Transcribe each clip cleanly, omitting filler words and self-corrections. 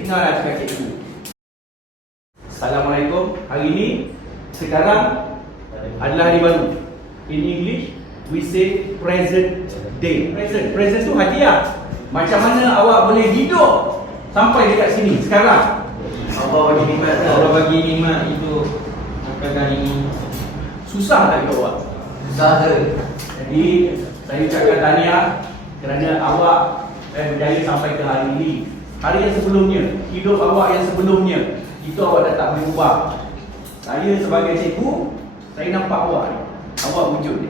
Dengarlah cakap cikgu. Assalamualaikum. Hari ini, sekarang adalah hari baru. In English, we say present day. Present tu hadiah. Macam mana awak boleh hidup sampai dekat sini sekarang? Allah bagi nikmat. Allah bagi nikmat itu sampai kali ini. Susah tak hidup awak? Susah ke? Jadi, saya ucapkan tahniah kerana awak berjaya sampai ke hari ini. Hari yang sebelumnya, hidup awak yang sebelumnya, itu awak dah tak boleh ubah. Saya sebagai cikgu, saya nampak awak ni. Awak wujud ni.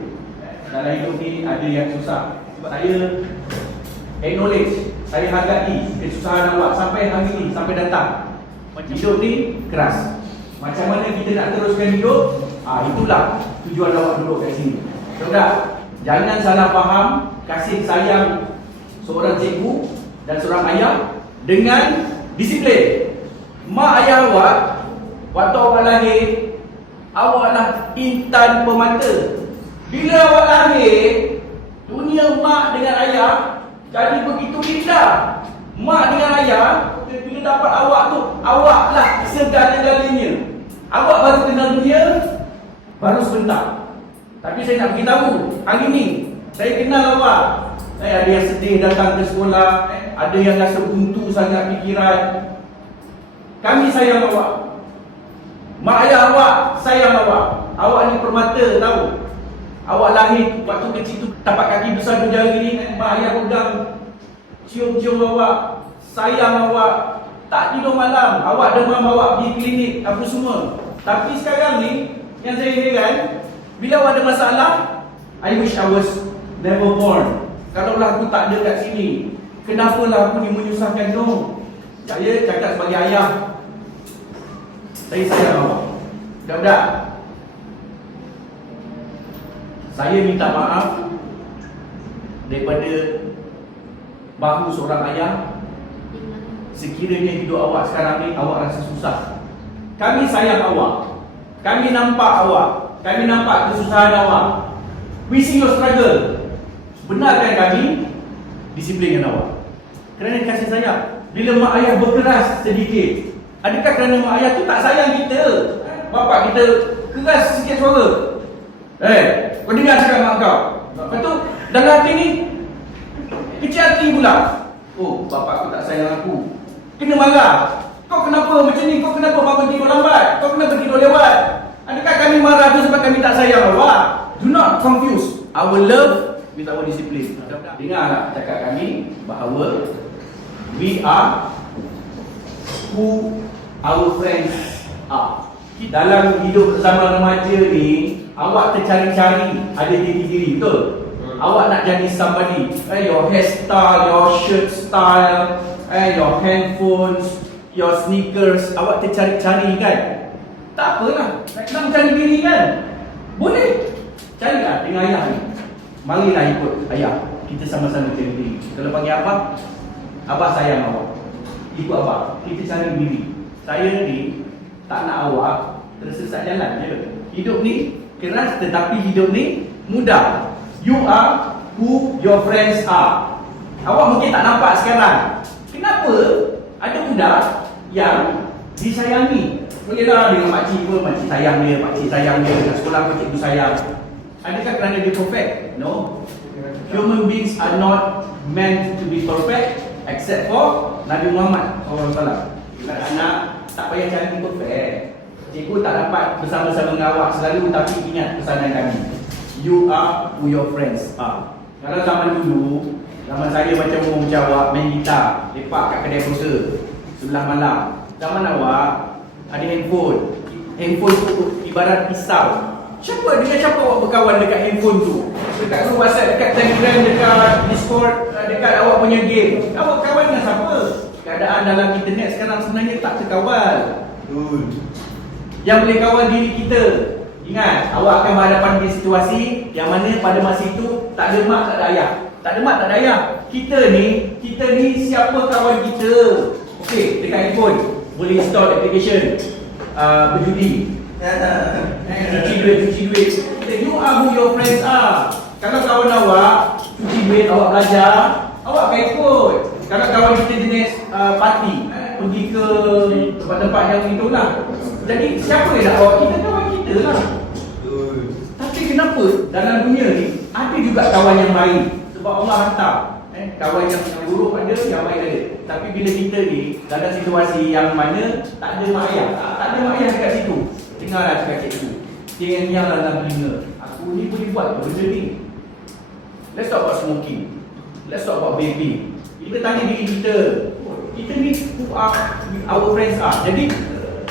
Dalam hidup ni ada yang susah. Sebab saya acknowledge, saya hargai kesusahan awak sampai hari ni, sampai datang. Hidup ni keras. Macam mana kita nak teruskan hidup? Itulah tujuan awak duduk kat sini. Saudara, jangan salah faham kasih sayang seorang cikgu dan seorang ayah dengan disiplin. Mak ayah awak, waktu awak lahir, awaklah intan permata. Bila awak lahir, dunia mak dengan ayah jadi begitu indah. Mak dengan ayah, bila dapat awak tu, awaklah segala-galanya. Awak baru kenal dunia, baru sebentar. Tapi saya nak beritahu, hari ni saya kenal awak. Ada yang sedih datang ke sekolah, ada yang rasa buntu sangat fikiran. Kami sayang awak. Mak ayah awak sayang awak. Awak ni permata, tahu. Awak lahir waktu kecil tu tapak kaki besar tu jari ni, mak ayah pegang, cium-cium awak, sayang awak. Tak tidur malam, awak demam, awak pergi klinik, apa semua. Tapi sekarang ni, yang saya heran, bila awak ada masalah, I wish I was never born. Kalaulah aku tak ada kat sini, kenapalah aku ni menyusahkan no? Saya cakap sebagai ayah, saya sayang awak. Budak-budak, saya minta maaf daripada bahu seorang ayah. Sekiranya hidup awak sekarang ni awak rasa susah, kami sayang awak, kami nampak awak, kami nampak kesusahan awak. We see your struggle. Benarkan kami disiplinkan awak kerana kasih sayang. Bila mak ayah berkeras sedikit, adakah kerana mak ayah tu tak sayang kita? Bapak kita keras sikit suara, kau dengar cakap mak kau. Lepas tu dalam hati ni kecil hati pula. Oh, bapak aku tak sayang aku, kena marah. Kau kenapa macam ni? Kau kenapa bangun tidur lambat? Kau kenapa tidur lewat? Adakah kami marah tu sebab kami tak sayang awak? Do not confuse our love with our discipline. Dengarlah cakap kami bahawa we are who our friends are. Dalam hidup bersama remaja ni, awak tercari-cari ada diri-diri, betul? Awak nak jadi somebody. Your hairstyle, your shirt style, your handphones, your sneakers, awak tercari-cari kan? Tak apalah, nak mencari diri kan? Boleh. Carilah dengan ayah ni. Marilah ikut ayah, kita sama-sama cari diri. Kalau panggil abah, abah sayang awak, ikut abah, kita cari diri. Saya ni tak nak awak tersesat jalan je. Hidup ni keras tetapi hidup ni mudah. You are who your friends are. Awak mungkin tak nampak sekarang. Kenapa ada budak yang disayangi? Bolehlah dengan makcik pun, makcik sayang dia, makcik sayang dia. Kat sekolah pun cikgu sayang. Adakah kerana dia perfect? No. Human beings are not meant to be perfect except for Nabi Muhammad SAW. Anak-anak tak payah cari perfect. Cikgu tak dapat bersama-sama dengan awak selalu, tapi ingat pesanan kami. You are who your friends are. Kalau zaman dulu, zaman saya macam awak main gitar, lepak kat kedai pulsa sebelah malam. Zaman awak ada handphone. Handphone tu ibarat pisau. Dengan siapa awak berkawan dekat handphone tu? Dekat grup WhatsApp, dekat Telegram, dekat Discord, dekat awak punya game. Awak kawan dengan siapa? Keadaan dalam internet sekarang sebenarnya tak terkawal. Yang boleh kawal diri kita. Ingat, awak akan berhadapan dengan situasi yang mana pada masa itu tak ada mak, tak ada ayah. Tak ada mak, tak ada ayah. Kita ni siapa kawan kita? Okey, dekat handphone boleh install application berjudi. Cuci duit. You are who your friends are. Kalau kawan awak cuci duit, awak belajar, awak akan ikut. Kalau kawan kita jenis party, pergi ke tempat-tempat yang itulah. Jadi siapa yang nak bawa kita? Kawan kita lah. Tapi kenapa dalam dunia ni ada juga kawan yang baik? Sebab Allah hantar kawan yang buruk ada, yang baik ada. Tapi bila kita ni dalam situasi yang mana tak ada mak ayah, tak ada mak ayah dekat situ, dengarlah cakap cikgu, yang dalam telinga, aku ni boleh buat benda ni. Let's talk about smoking. Let's talk about vaping. Kita tanya diri kita ni who are our friends are. Jadi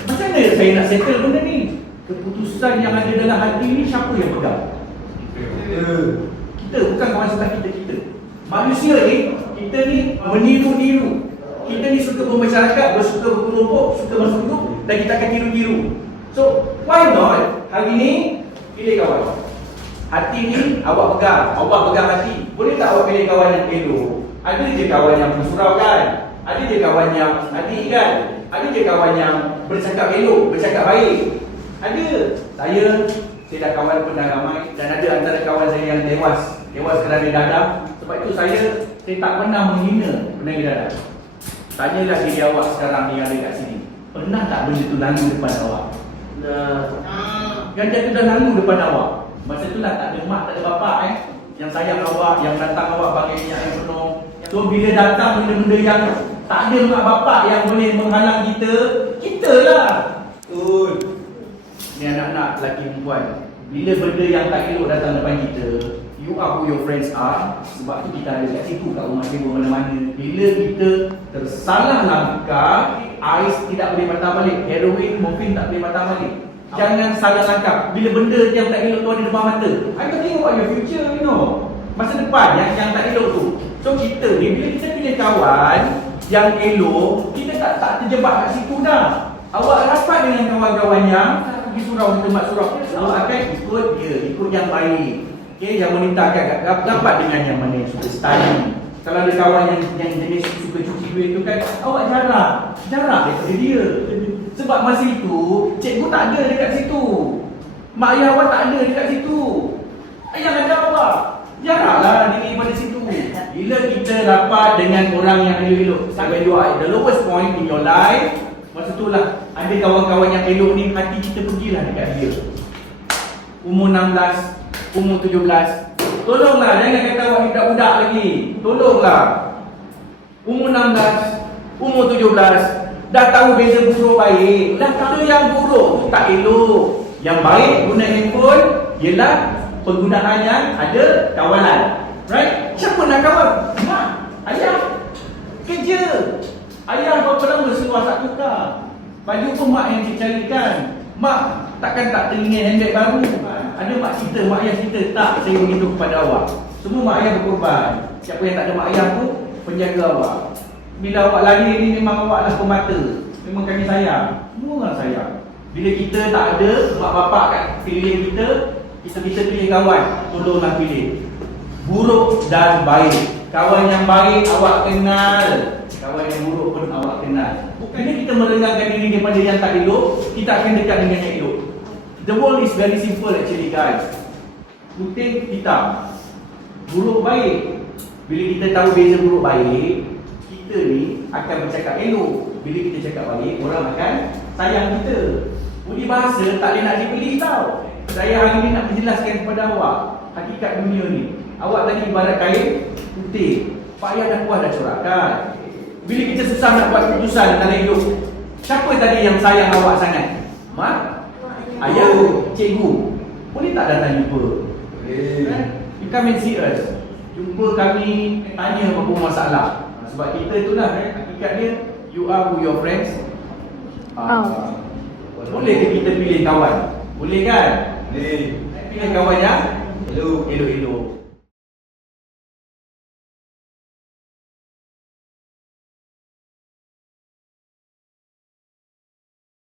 macam mana saya nak settle benda ni? Keputusan yang ada dalam hati ni siapa yang pegang? Kita, bukan kawan sebelah kita. Manusia ni, kita ni meniru-niru. Kita ni suka bermasyarakat, suka berkelompok, suka masuk grup, dan kita akan tiru-tiru. So, why not hari ni pilih kawan? Hati ni awak pegang, awak pegang hati. Boleh tak awak pilih kawan yang elok? Ada je kawan yang bersurau kan? Ada je kawan yang adik kan? Ada je kawan yang bercakap elok, bercakap baik. Ada. Saya dah kawan pernah ramai, dan ada antara kawan saya yang tewas kerana dadah. Sebab itu saya tak pernah menghina penaga dadah. Tanyalah diri awak sekarang ni yang ada kat sini, pernah tak benda tu lalu depan awak? Ganja tu dah lalu depan awak. Masa tu lah tak ada mak, tak ada bapak yang sayang awak, yang datang awak bagi minyak yang penuh. So bila datang benda-benda yang tak ada mak bapak yang boleh menghalang kita lah. Ni anak-anak lelaki perempuan, bila benda yang tak elok datang depan kita, you are who your friends are. Sebab tu kita ada kat situ, kat rumah sewa mana-mana. Bila kita tersalah langkah, ais tidak boleh patah balik, heroin, morfin tak boleh patah balik. Jangan salah langkah. Bila benda yang tak elok tu ada depan mata, I can think about your future, you know. Masa depan yang tak elok tu. So kita ni, bila kita pilih kawan yang elok, kita tak terjebak kat situ dah. Awak rapat dengan kawan-kawan yang pergi surau, tempat surau, awak akan ikut dia, ikut yang baik. Okay, yang wanita akan dapat dengan yang mana yang suka study. Kalau ada kawan yang jenis suka cuci duit tu kan, awak jarak daripada dia. Sebab masa itu, cikgu tak ada dekat situ, mak ayah awak tak ada dekat situ. Ayah ada awak, jaraklah diri pada situ. Bila kita rapat dengan orang yang elok-elok, when you are at the lowest point in your life, masa itulah ada kawan-kawan yang elok ni, hati kita pergilah dekat dia. Umur 16, umur 17, tolonglah jangan kata awak budak-budak lagi. Tolonglah. Umur 16, umur 17, dah tahu beza buruk baik. Dah tahu yang buruk tu tak elok. Yang baik guna handphone ialah penggunaan yang ada kawalan. Right? Siapa nak kawan? Mak, ayah. Kerja. Ayah berapa lama seluar tak tukar? Baju pun mak yang carikan. Mak takkan tak teringin handbag baru. Ada mak cerita, mak ayah cerita, tak, saya begitu kepada awak. Semua mak ayah berkorban. Siapa yang tak ada mak ayah tu, penjaga awak. Bila awak lahir ni memang awaklah pemata. Memang kami sayang. Semua orang sayang. Bila kita tak ada mak bapak kat keliling kita pilih kawan. Tolonglah pilih buruk dan baik. Kawan yang baik awak kenal, kawan yang buruk pun awak kenal. Bukannya kita merendahkan diri daripada yang tak elok, kita akan dekat dengan yang elok. The world is very simple actually guys. Putih hitam, buruk baik. Bila kita tahu beza buruk baik, kita ni akan bercakap elok. Bila kita cakap baik, orang akan sayang kita. Budi bahasa tak boleh nak dibeli tau. Saya hari ni nak menjelaskan kepada awak hakikat dunia ni. Awak tadi ibarat kain putih, payah dan puas dah corakkan. Bila kita susah nak buat keputusan dalam hidup, siapa tadi yang sayang awak sangat? Mak? Ayah? Cikgu? Boleh tak datang jumpa? You come and see us. Jumpa kami, tanya apa masalah. Sebab kita itulah hakikat dia. You are who your friends are. Boleh ke kita pilih kawan? Boleh kan? Pilih kawan yang elok-elok.